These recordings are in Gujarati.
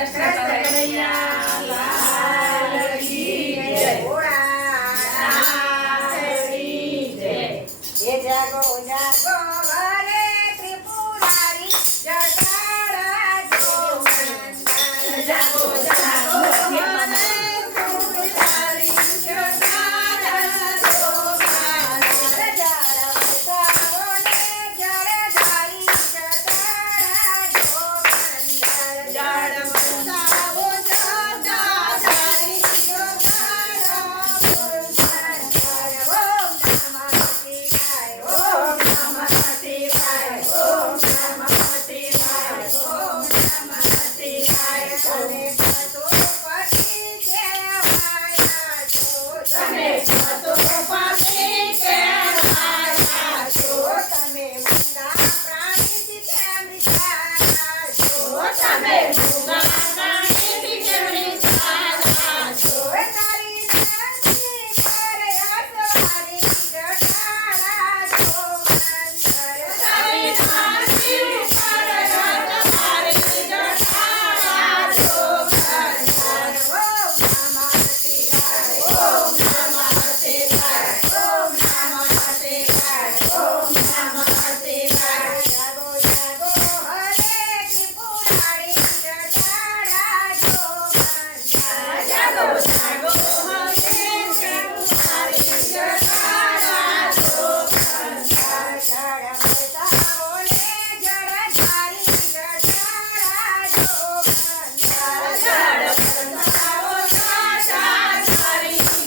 કૃષ્ણ કનૈયા લાલ કી જય. ભોળાનાથની જય. એ જાગો જાગો હરે ત્રિપુરારી જટાડા જો મંગળ. જાગો જાગો હરે ત્રિપુરારી જટાડા જો મંગળ. જાળ વરસાવો ને જળધારી જટાડા જો મંગળ. જાળ વરસાવો જટાધારી જટાડા જો મંગળ. ઓમ નમઃ શિવાય. ઓમ નમઃ શિવાય. ઓમ નમઃ શિવાય. ઓમ નમઃ શિવાય. તમે પશુપતિ કહેવાયા છો. તમે પશુપતિ કહેવાયા છો. તમે મૂંગા પ્રાણીથી કેમ વિચારા છો. તમે મૂંગા પ્રાણીથી કેમ વિચારા છો. તારી નદી પર અસવારી જટાડા જો મંગળ. તારી નાસી ઉપર તમારી જટાડા જો મંગળ. ઓમ નમઃ શિવાય. ઓમ નમઃ શિવાય. ઓમ નમઃ શિવાય. ઓમ નમઃ શિવાય. જાગો જાગો હરે ત્રિપુરારી જટાડા જો મંગળ. જાગો જાગો હરે ત્રિપુરારી જટાડા જો મંગળ. જળ વરસાવો ને જળધારી જટાડા જો મંગળ. જળ વરસાવો જટાધારી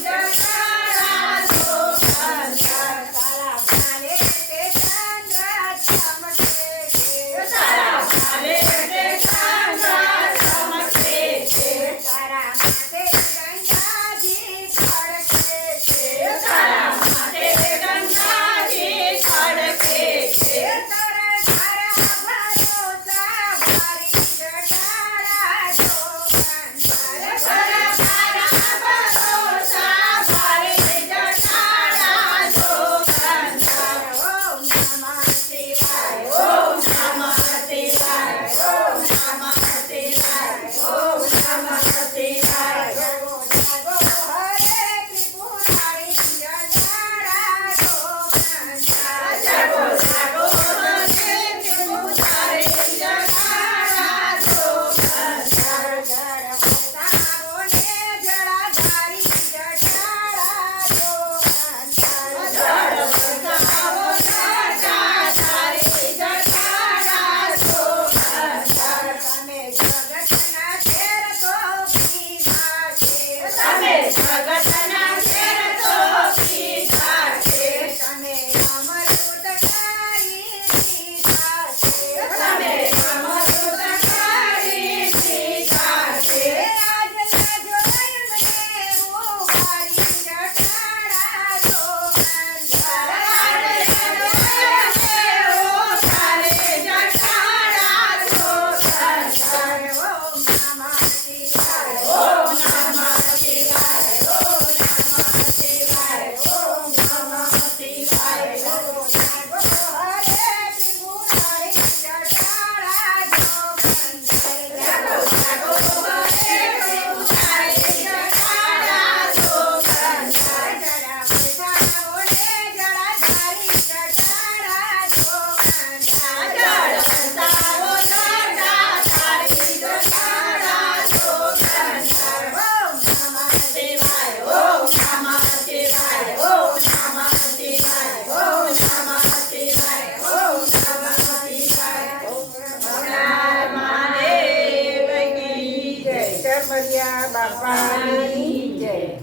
જટાડા જો મંગળ. તારા ભાલે તે ચંદ્ર ચમકે છે. તારા ભાલે તે ચંદ્ર ચમકે છે. તારા માથે ગંગાજી ખડકે છે. તારા માથે ગંગાજી ખડકે છે. તારા ભરોસા ભારી જટાડા જો મંગળ. તારા ભરોસા ભારે જટાડા જો મંગળ. ઓમ નમઃ શિવાય. ઓમ નમઃ શિવાય. ઓમ નમઃ શિવાય. ઓમ નમઃ શિવાય. જાગો જાગો હરે ત્રિપુરારી જટાડા જો મંગળ. જાગો જાગો હરે ત્રિપુરારી જટાડા જો મંગળ. જળ વરસાવો ને જળધારી જટાડા જો મંગળ. જળ વરસાવો જટાધારી જટાડા જો મંગળ. તમે જગતના ઘેર તો પીધા છે. તમે જગતના ઘેર તો પીધા છે. તમે અમૃત કરી દીધા છે. તમે અમૃત કરી દીધા છે. આજ લાજો મને ઉભારી જટાડા જો મંગળ. ઓમ નમઃ શિવાય. જાગો જાગો હરે ત્રિપુરારી જટાડા જો મંગળ. જળ વરસાવો ને જળધારી જટાડા જો મંગળ. ઓમ નમઃ બાપાની જય.